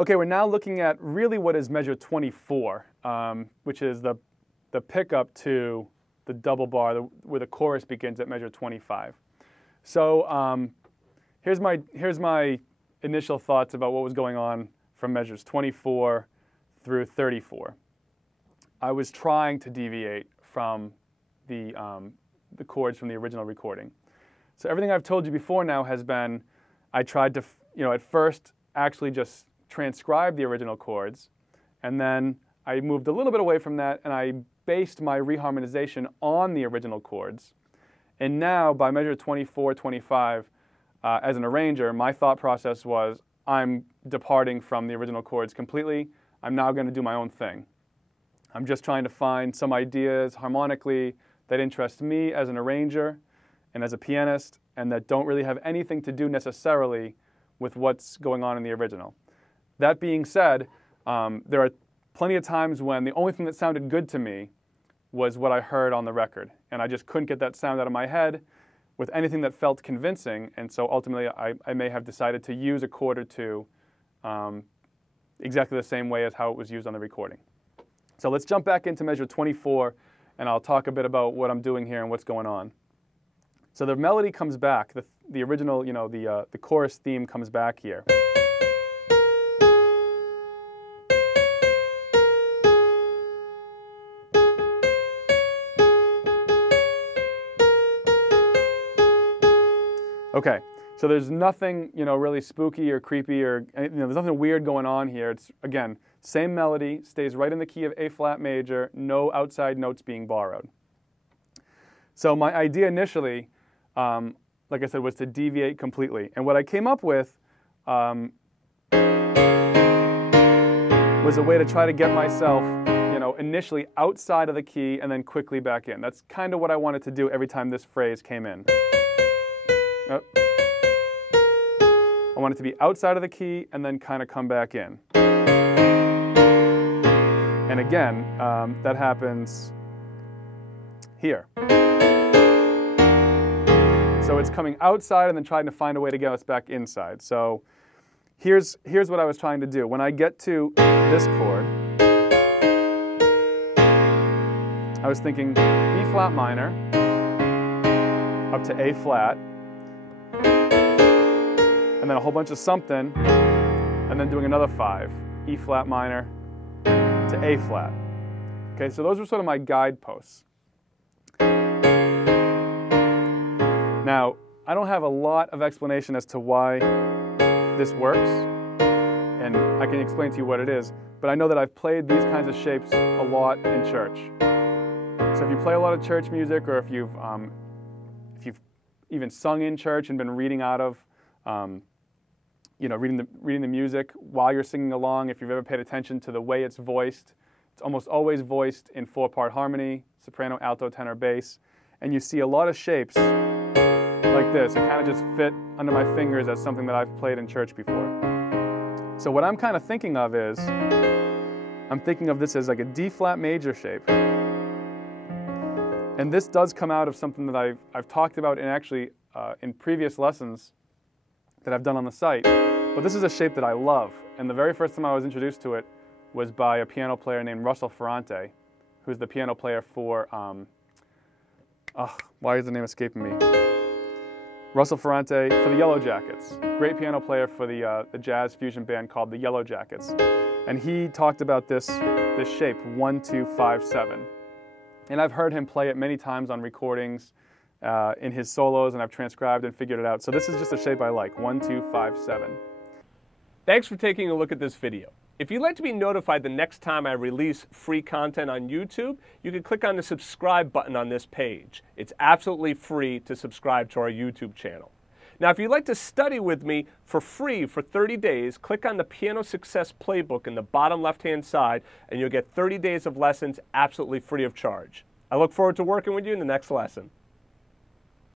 Okay, we're now looking at really what is measure 24, which is the pickup to the double bar where the chorus begins at measure 25. So here's my initial thoughts about what was going on from measures 24 through 34. I was trying to deviate from the chords from the original recording. So everything I've told you before now has been, I tried to, at first actually just transcribe the original chords, and then I moved a little bit away from that and I based my reharmonization on the original chords. And now by measure 24, 25, as an arranger, my thought process was, I'm departing from the original chords completely. I'm now going to do my own thing. I'm just trying to find some ideas harmonically that interest me as an arranger and as a pianist, and that don't really have anything to do necessarily with what's going on in the original. That being said, there are plenty of times when the only thing that sounded good to me was what I heard on the record, and I just couldn't get that sound out of my head with anything that felt convincing, and so ultimately I may have decided to use a chord or two exactly the same way as how it was used on the recording. So let's jump back into measure 24, and I'll talk a bit about what I'm doing here and what's going on. So the melody comes back, the original, the chorus theme comes back here. Okay, so there's nothing, really spooky or creepy or, there's nothing weird going on here. It's, again, same melody, stays right in the key of A flat major, no outside notes being borrowed. So my idea initially, like I said, was to deviate completely. And what I came up with was a way to try to get myself, initially outside of the key and then quickly back in. That's kind of what I wanted to do every time this phrase came in. I want it to be outside of the key and then kind of come back in. And again, that happens here. So it's coming outside and then trying to find a way to get us back inside. So here's what I was trying to do. When I get to this chord, I was thinking B flat minor up to A flat, and then a whole bunch of something, and then doing another 5, E flat minor to A flat. Okay, so those were sort of my guideposts. Now, I don't have a lot of explanation as to why this works, and I can explain to you what it is, but I know that I've played these kinds of shapes a lot in church. So if you play a lot of church music, or if you've even sung in church and been reading out of, reading the music while you're singing along, if you've ever paid attention to the way it's voiced, it's almost always voiced in 4-part harmony, soprano, alto, tenor, bass, and you see a lot of shapes like this. It kind of just fit under my fingers as something that I've played in church before. So what I'm kind of thinking of is, I'm thinking of this as like a D flat major shape. And this does come out of something that I've talked about in previous lessons that I've done on the site. But this is a shape that I love. And the very first time I was introduced to it was by a piano player named Russell Ferrante, who's the piano player for, why is the name escaping me? Russell Ferrante for the Yellow Jackets. Great piano player for the jazz fusion band called the Yellow Jackets. And he talked about this shape, 1, 2, 5, 7. And I've heard him play it many times on recordings in his solos, and I've transcribed and figured it out. So this is just a shape I like, 1, 2, 5, 7. Thanks for taking a look at this video. If you'd like to be notified the next time I release free content on YouTube, you can click on the subscribe button on this page. It's absolutely free to subscribe to our YouTube channel. Now, if you'd like to study with me for free for 30 days, click on the Piano Success Playbook in the bottom left-hand side, and you'll get 30 days of lessons absolutely free of charge. I look forward to working with you in the next lesson.